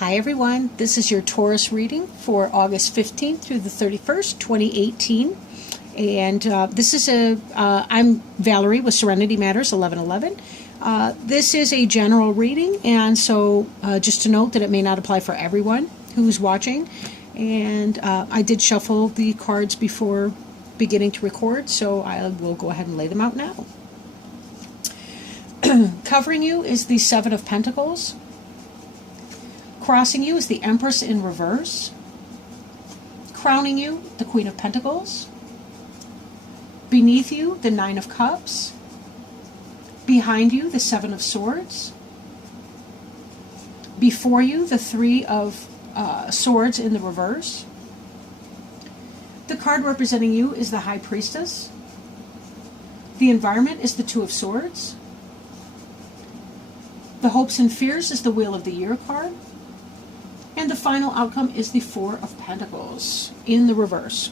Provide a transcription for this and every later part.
Hi everyone, this is your Taurus reading for August 15th through the 31st, 2018. And I'm Valerie with Serenity Matters 1111. This is a general reading, and so just to note that it may not apply for everyone who's watching. And I did shuffle the cards before beginning to record, so I will go ahead and lay them out now. Covering you is the Seven of Pentacles. Crossing you is the Empress in reverse. Crowning you, the Queen of Pentacles. Beneath you, the Nine of Cups. Behind you, the Seven of Swords. Before you, the Three of Swords in the reverse. The card representing you is the High Priestess. The environment is the Two of Swords. The Hopes and Fears is the Wheel of the Year card. And the final outcome is the Four of Pentacles in the reverse.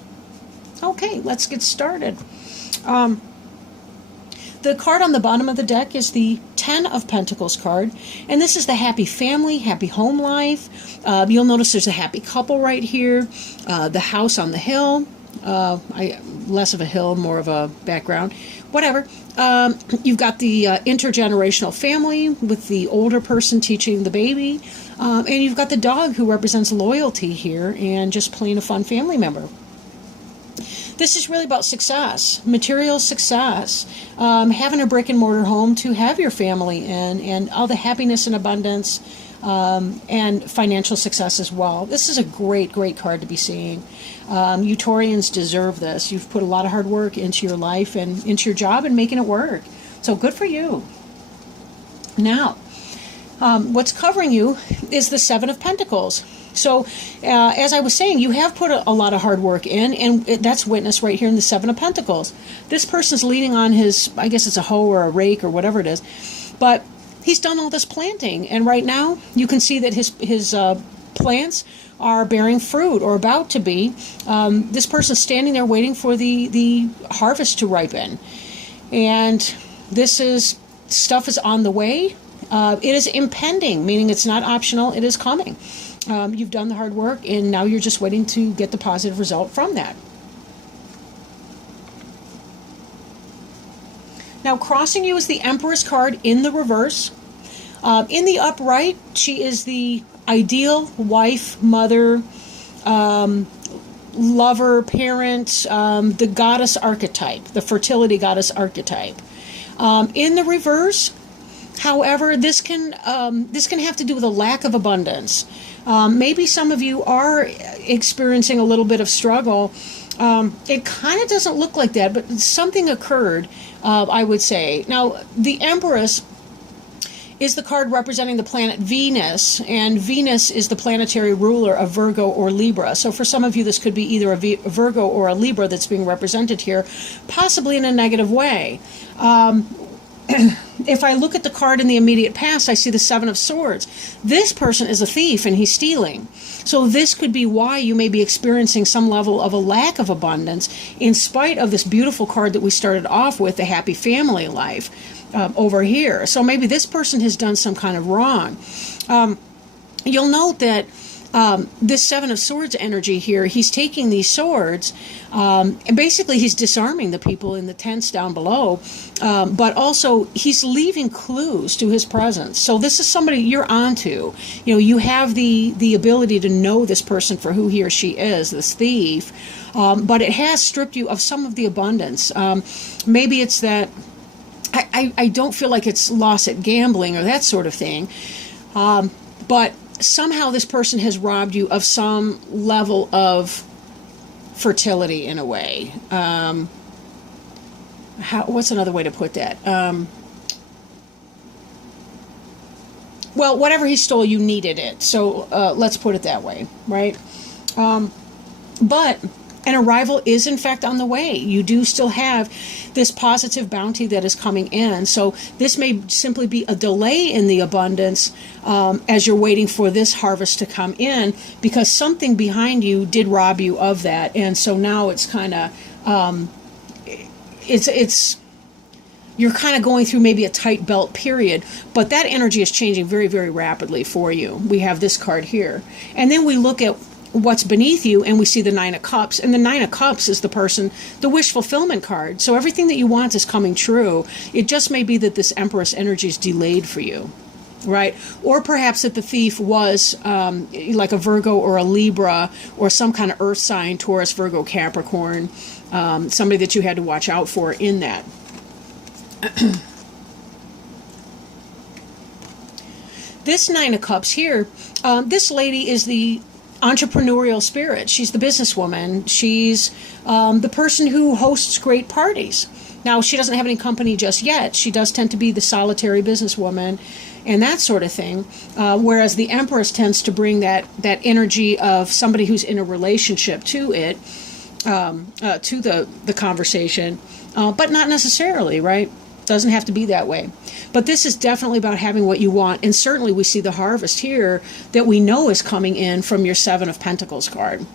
Okay, let's get started. The card on the bottom of the deck is the Ten of Pentacles card. And this is the happy family, happy home life. You'll notice there's a happy couple right here. The house on the hill. Less of a hill, more of a background. Whatever. You've got the intergenerational family with the older person teaching the baby. And you've got the dog who represents loyalty here and just plain a fun family member. This is really about success, material success, having a brick and mortar home to have your family in, and all the happiness and abundance, and financial success as well. This is a great, great card to be seeing. You Taurians deserve this. You've put a lot of hard work into your life and into your job and making it work. So good for you. Now, what's covering you is the Seven of Pentacles. So, as I was saying, you have put a lot of hard work in, and that's witnessed right here in the Seven of Pentacles. This person's leaning on his, I guess it's a hoe or a rake or whatever it is, but he's done all this planting, and right now you can see that his plants are bearing fruit or about to be. This person's standing there waiting for the harvest to ripen, and stuff is on the way. It is impending, meaning it's not optional, it is coming. You've done the hard work, and now you're just waiting to get the positive result from that. Now, crossing you is the Empress card in the reverse. In the upright, she is the ideal wife, mother, lover, parent, the goddess archetype, the fertility goddess archetype. In the reverse, however, this can have to do with a lack of abundance. Maybe some of you are experiencing a little bit of struggle. It kind of doesn't look like that, but something occurred, I would say. Now, the Empress is the card representing the planet Venus, and Venus is the planetary ruler of Virgo or Libra. So for some of you, this could be either a Virgo or a Libra that's being represented here, possibly in a negative way. If I look at the card in the immediate past, I see the Seven of Swords. This person is a thief and he's stealing. So this could be why you may be experiencing some level of a lack of abundance in spite of this beautiful card that we started off with, the happy family life over here. So maybe this person has done some kind of wrong. You'll note that this Seven of Swords energy here, he's taking these swords, and basically he's disarming the people in the tents down below, but also he's leaving clues to his presence. So this is somebody you're onto. You know, you have the ability to know this person for who he or she is, this thief, but it has stripped you of some of the abundance. Maybe it's that I don't feel like it's loss at gambling or that sort of thing, but somehow this person has robbed you of some level of fertility in a way. What's another way to put that? Well, whatever he stole, you needed it. So let's put it that way, right? But an arrival is in fact on the way. You do still have this positive bounty that is coming in. So this may simply be a delay in the abundance as you're waiting for this harvest to come in, because something behind you did rob you of that. And so now it's kind of, it's you're kind of going through maybe a tight belt period, but that energy is changing very, very rapidly for you. We have this card here. And then we look at what's beneath you, and we see the Nine of Cups. And the Nine of Cups is the person, the wish fulfillment card. So everything that you want is coming true. It just may be that this Empress energy is delayed for you, right? Or perhaps that the thief was like a Virgo or a Libra or some kind of earth sign, Taurus, Virgo, Capricorn, somebody that you had to watch out for in that. This Nine of Cups here, this lady is the entrepreneurial spirit. She's the businesswoman. She's the person who hosts great parties. Now, she doesn't have any company just yet. She does tend to be the solitary businesswoman and that sort of thing, whereas the Empress tends to bring that energy of somebody who's in a relationship to it, to the conversation, but not necessarily, right? Doesn't have to be that way. But this is definitely about having what you want, and certainly we see the harvest here that we know is coming in from your Seven of Pentacles card.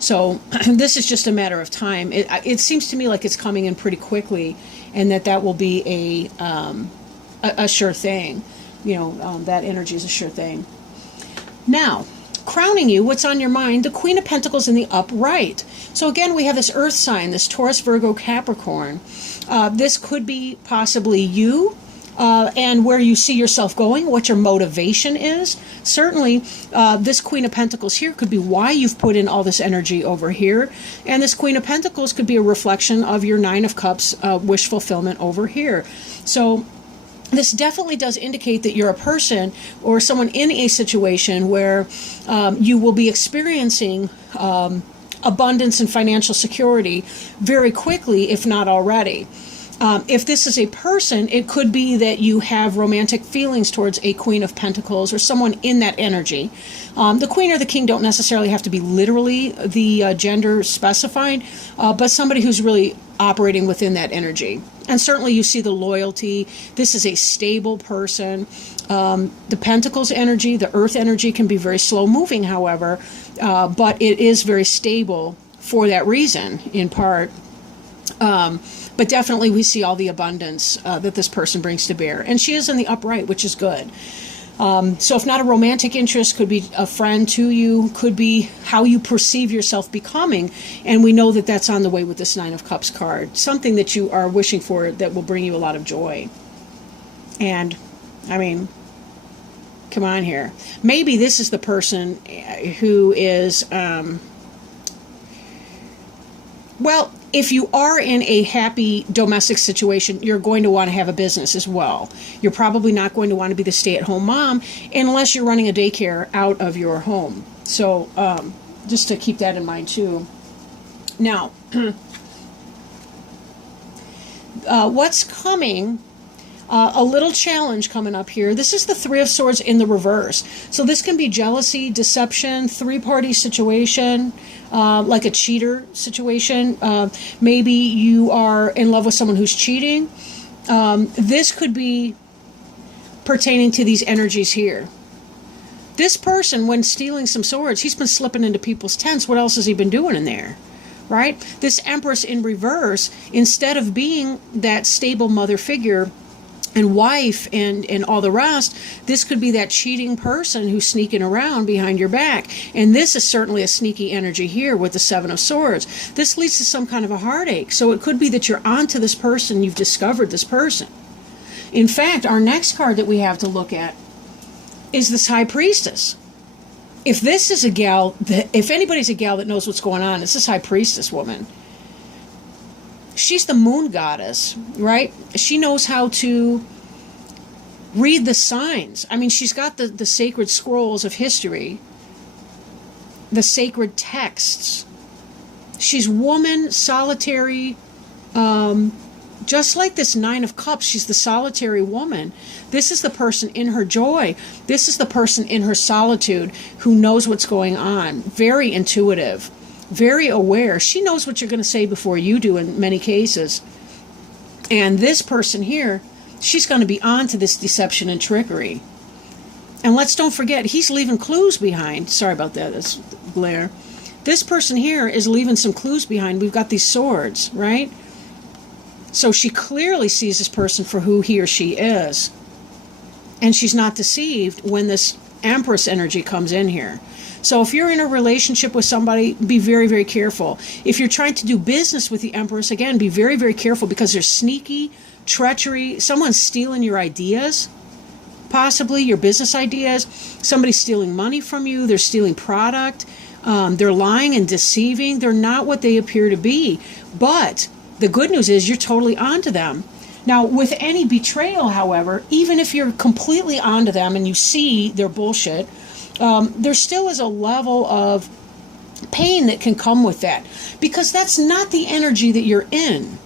So this is just a matter of time. It seems to me like it's coming in pretty quickly, and that will be a sure thing. You know, that energy is a sure thing. Now, crowning you, what's on your mind? The Queen of Pentacles in the upright. So again, we have this earth sign, this Taurus, Virgo, Capricorn. This could be possibly you, and where you see yourself going, what your motivation is. Certainly, this Queen of Pentacles here could be why you've put in all this energy over here. And this Queen of Pentacles could be a reflection of your Nine of Cups wish fulfillment over here. So this definitely does indicate that you're a person or someone in a situation where you will be experiencing abundance and financial security very quickly, if not already. If this is a person, it could be that you have romantic feelings towards a Queen of Pentacles or someone in that energy. The Queen or the King don't necessarily have to be literally the gender specified, but somebody who's really operating within that energy. And certainly you see the loyalty. This is a stable person. The Pentacles energy, the Earth energy can be very slow moving, however, but it is very stable for that reason, in part. But definitely we see all the abundance that this person brings to bear. And she is in the upright, which is good. So if not a romantic interest, could be a friend to you, could be how you perceive yourself becoming. And we know that that's on the way with this Nine of Cups card. Something that you are wishing for that will bring you a lot of joy. And, I mean, come on here. Maybe this is the person who is, well, if you are in a happy domestic situation, you're going to want to have a business as well. You're probably not going to want to be the stay-at-home mom unless you're running a daycare out of your home. So just to keep that in mind too. Now, what's coming? A little challenge coming up here. This is the Three of Swords in the reverse. So this can be jealousy, deception, three-party situation, like a cheater situation. Maybe you are in love with someone who's cheating. This could be pertaining to these energies here. This person, when stealing some swords, he's been slipping into people's tents. What else has he been doing in there? Right? This Empress in reverse, instead of being that stable mother figure and wife and all the rest, this could be that cheating person who's sneaking around behind your back. And this is certainly a sneaky energy here with the Seven of Swords. This leads to some kind of a heartache. So it could be that you're onto this person, you've discovered this person. In fact, our next card that we have to look at is this High Priestess. If this is a gal, if anybody's a gal that knows what's going on, it's this High Priestess woman. She's the moon goddess, right? She knows how to read the signs. I mean, she's got the sacred scrolls of history, the sacred texts. She's woman, solitary, just like this Nine of Cups. She's the solitary woman. This is the person in her joy. This is the person in her solitude who knows what's going on. Very intuitive. Very aware. She knows what you're going to say before you do in many cases. And this person here, she's going to be on to this deception and trickery. And let's don't forget, he's leaving clues behind. Sorry about that, that's glare. This person here is leaving some clues behind. We've got these swords, right? So she clearly sees this person for who he or she is. And she's not deceived when this Empress energy comes in here. So if you're in a relationship with somebody, be very, very careful. If you're trying to do business with the Empress, again, be very, very careful, because there's sneaky treachery. Someone's stealing your ideas, possibly your business ideas. Somebody's stealing money from you. They're stealing product. They're lying and deceiving. They're not what they appear to be. But the good news is you're totally onto them. Now, with any betrayal, however, even if you're completely onto them and you see their bullshit, there still is a level of pain that can come with that, because that's not the energy that you're in.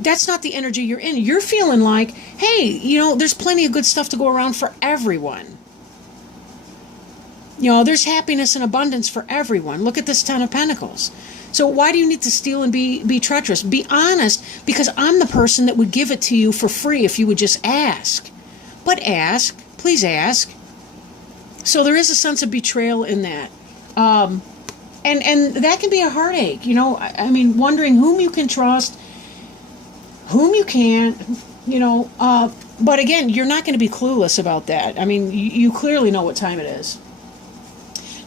That's not the energy you're in. You're feeling like, hey, there's plenty of good stuff to go around for everyone. There's happiness and abundance for everyone. Look at this Ten of Pentacles. So why do you need to steal and be treacherous? Be honest, because I'm the person that would give it to you for free if you would just ask. But ask. Please ask. So there is a sense of betrayal in that. And that can be a heartache. I mean, wondering whom you can trust, whom you can't, but again, you're not going to be clueless about that. I mean, you clearly know what time it is.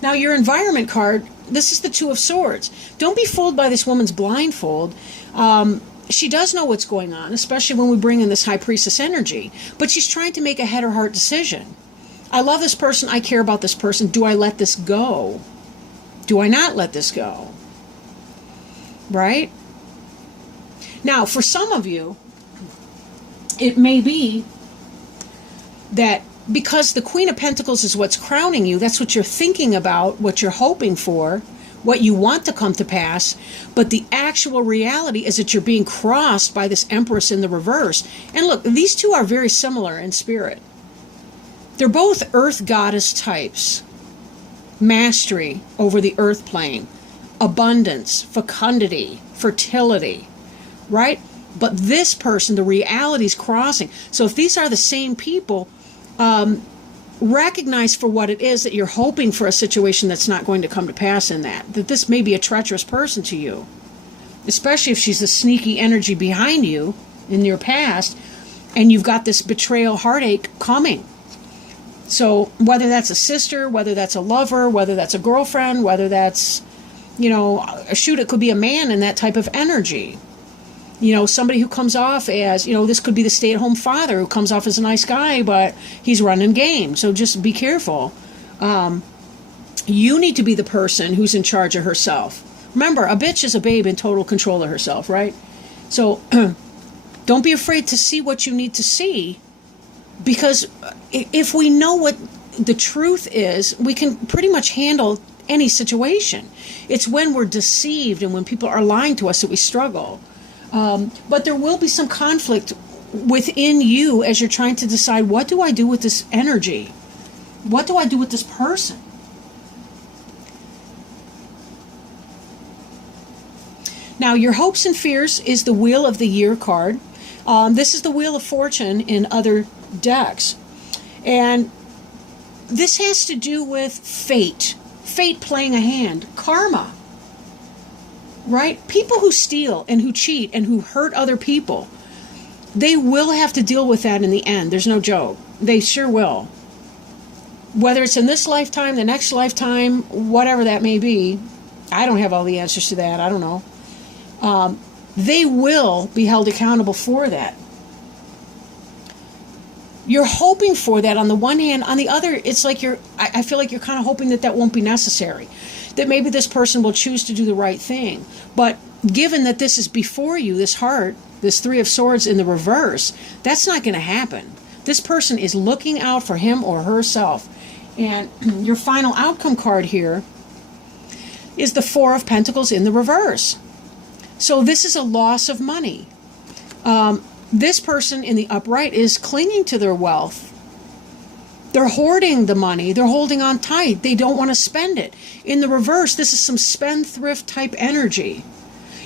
Now, your environment card, this is the Two of Swords. Don't be fooled by this woman's blindfold. She does know what's going on, especially when we bring in this High Priestess energy. But she's trying to make a head or heart decision. I love this person. I care about this person. Do I let this go? Do I not let this go? Right? Now, for some of you, it may be that because the Queen of Pentacles is what's crowning you, that's what you're thinking about, what you're hoping for, what you want to come to pass, but the actual reality is that you're being crossed by this Empress in the reverse. And look, these two are very similar in spirit. They're both earth goddess types. Mastery over the earth plane, abundance, fecundity, fertility, right? But this person, the reality's crossing. So if these are the same people, recognize for what it is that you're hoping for a situation that's not going to come to pass in that this may be a treacherous person to you, especially if she's the sneaky energy behind you in your past, and you've got this betrayal heartache coming. So whether that's a sister, whether that's a lover, whether that's a girlfriend, whether that's, it could be a man in that type of energy. Somebody who comes off as, this could be the stay-at-home father who comes off as a nice guy, but he's running game. So just be careful. You need to be the person who's in charge of herself. Remember, a bitch is a babe in total control of herself, right? So don't be afraid to see what you need to see, because if we know what the truth is, we can pretty much handle any situation. It's when we're deceived and when people are lying to us that we struggle. But there will be some conflict within you as you're trying to decide, what do I do with this energy? What do I do with this person? Now, your hopes and fears is the Wheel of the Year card. This is the Wheel of Fortune in other decks. And this has to do with fate. Fate playing a hand. Karma. Right? People who steal and who cheat and who hurt other people, they will have to deal with that in the end. There's no joke. They sure will. Whether it's in this lifetime, the next lifetime, whatever that may be, I don't have all the answers to that. I don't know. They will be held accountable for that. You're hoping for that on the one hand. On the other, it's like I feel like you're kind of hoping that won't be necessary. That maybe this person will choose to do the right thing. But given that this is before you, this heart, this Three of Swords in the reverse, that's not going to happen. This person is looking out for him or herself. And your final outcome card here is the Four of Pentacles in the reverse. So this is a loss of money. This person in the upright is clinging to their wealth. They're hoarding the money. They're holding on tight. They don't want to spend it. In the reverse, this is some spendthrift type energy.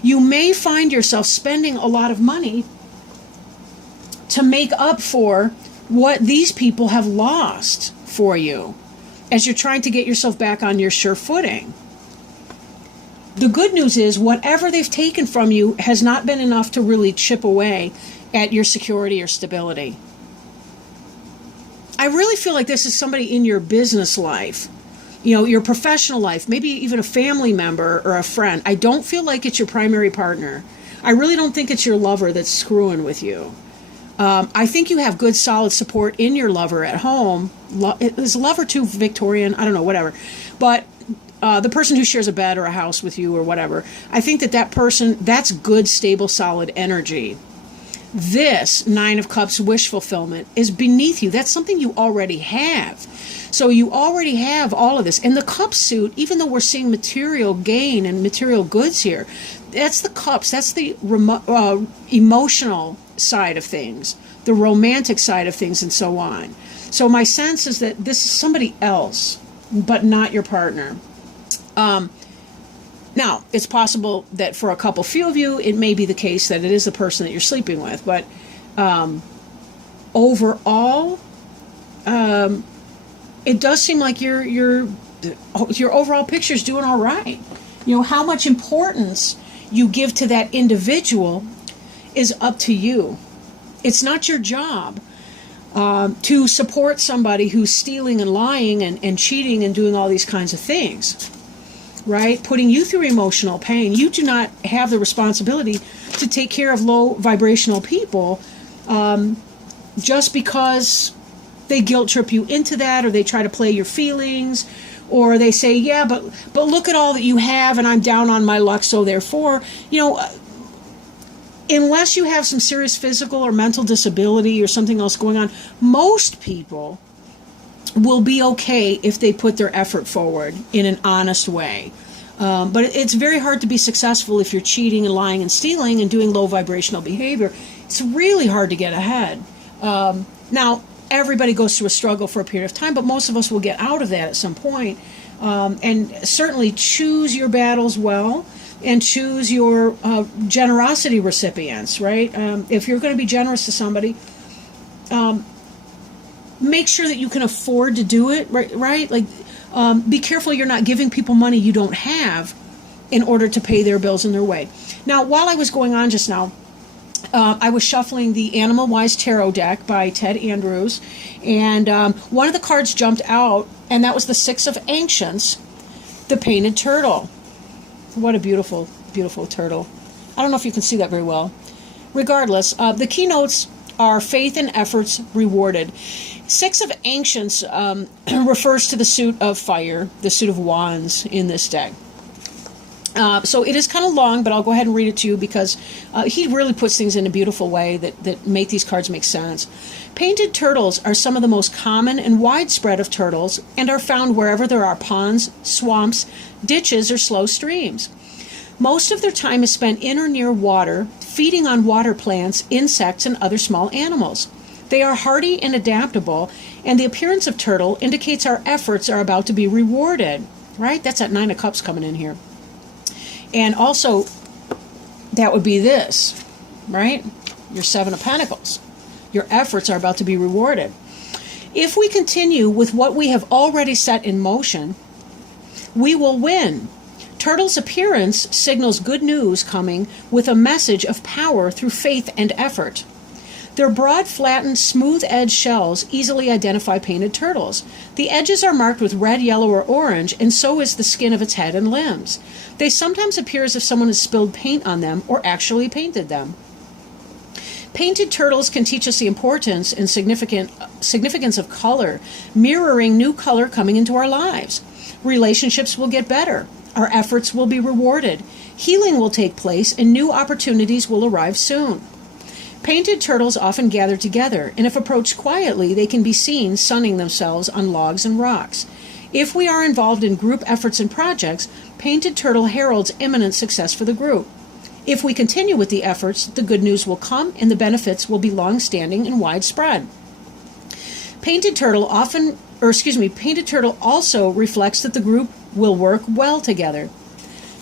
You may find yourself spending a lot of money to make up for what these people have lost for you as you're trying to get yourself back on your sure footing. The good news is whatever they've taken from you has not been enough to really chip away at your security or stability. I really feel like this is somebody in your business life, your professional life, maybe even a family member or a friend. I don't feel like it's your primary partner. I really don't think it's your lover that's screwing with you. I think you have good, solid support in your lover at home. Is lover too Victorian? I don't know, whatever. But the person who shares a bed or a house with you or whatever, I think that person, that's good, stable, solid energy. This Nine of Cups wish fulfillment is beneath you. That's something you already have. So you already have all of this. And the cup suit, even though we're seeing material gain and material goods here, that's the cups. That's the emotional side of things, the romantic side of things, and so on. So my sense is that this is somebody else, but not your partner. Now, it's possible that for a few of you, it may be the case that it is the person that you're sleeping with. But overall, it does seem like your overall picture is doing all right. How much importance you give to that individual is up to you. It's not your job to support somebody who's stealing and lying and cheating and doing all these kinds of things. Right? Putting you through emotional pain. You do not have the responsibility to take care of low vibrational people just because they guilt trip you into that, or they try to play your feelings, or they say, yeah, but look at all that you have and I'm down on my luck, so therefore, unless you have some serious physical or mental disability or something else going on, most people will be okay if they put their effort forward in an honest way. But it's very hard to be successful if you're cheating and lying and stealing and doing low vibrational behavior. It's really hard to get ahead. Now, everybody goes through a struggle for a period of time, but most of us will get out of that at some point. And certainly choose your battles well, and choose your generosity recipients, right? If you're going to be generous to somebody, make sure that you can afford to do it, right? Like, be careful you're not giving people money you don't have in order to pay their bills in their way. Now, while I was going on just now, I was shuffling the Animal Wise Tarot deck by Ted Andrews, and one of the cards jumped out, and that was the Six of Ancients, the Painted Turtle. What a beautiful, beautiful turtle. I don't know if you can see that very well. Regardless, the keynotes are faith and efforts rewarded. Six of Ancients refers to the suit of fire, the suit of wands in this deck. So it is kind of long, but I'll go ahead and read it to you because he really puts things in a beautiful way that make these cards make sense. Painted turtles are some of the most common and widespread of turtles and are found wherever there are ponds, swamps, ditches, or slow streams. Most of their time is spent in or near water, feeding on water plants, insects, and other small animals. They are hardy and adaptable, and the appearance of turtle indicates our efforts are about to be rewarded, right? That's that Nine of Cups coming in here. And also, that would be this, right? Your Seven of Pentacles. Your efforts are about to be rewarded. If we continue with what we have already set in motion, we will win. Turtle's appearance signals good news coming with a message of power through faith and effort. Their broad, flattened, smooth-edged shells easily identify painted turtles. The edges are marked with red, yellow, or orange, and so is the skin of its head and limbs. They sometimes appear as if someone has spilled paint on them or actually painted them. Painted turtles can teach us the importance and significance of color, mirroring new color coming into our lives. Relationships will get better. Our efforts will be rewarded. Healing will take place, and new opportunities will arrive soon. Painted turtles often gather together, and if approached quietly, they can be seen sunning themselves on logs and rocks. If we are involved in group efforts and projects, Painted Turtle heralds imminent success for the group. If we continue with the efforts, the good news will come and the benefits will be long-standing and widespread. Painted Turtle also reflects that the group will work well together.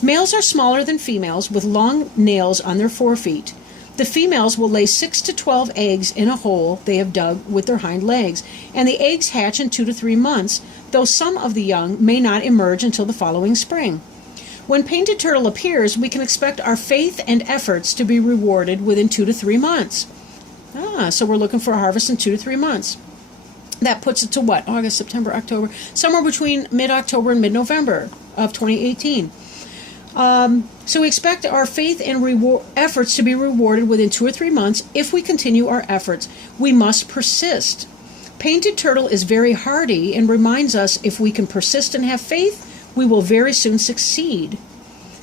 Males are smaller than females with long nails on their forefeet. The females will lay 6 to 12 eggs in a hole they have dug with their hind legs, and the eggs hatch in 2 to 3 months, though some of the young may not emerge until the following spring. When Painted Turtle appears, we can expect our faith and efforts to be rewarded within 2 to 3 months. So we're looking for a harvest in 2 to 3 months. That puts it to what? August, September, October, somewhere between mid-October and mid-November of 2018. So we expect our faith and efforts to be rewarded within 2 or 3 months. If we continue our efforts, we must persist. Painted Turtle is very hardy and reminds us if we can persist and have faith, we will very soon succeed.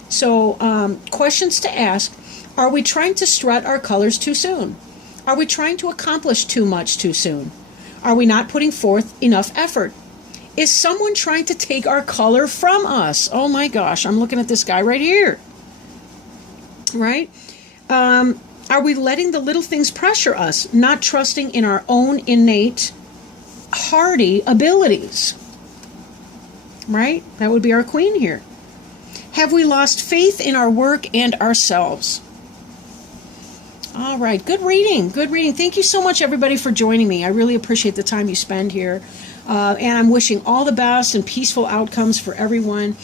So questions to ask: are we trying to strut our colors too soon? Are we trying to accomplish too much too soon? Are we not putting forth enough effort? Is someone trying to take our color from us? Oh my gosh, I'm looking at this guy right here. Right? Are we letting the little things pressure us, not trusting in our own innate, hardy abilities? Right? That would be our queen here. Have we lost faith in our work and ourselves? All right, good reading, good reading. Thank you so much, everybody, for joining me. I really appreciate the time you spend here. And I'm wishing all the best and peaceful outcomes for everyone.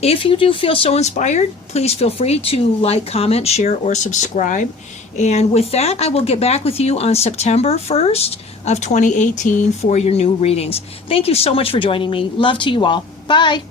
If you do feel so inspired, please feel free to like, comment, share, or subscribe. And with that, I will get back with you on September 1st of 2018 for your new readings. Thank you so much for joining me. Love to you all. Bye.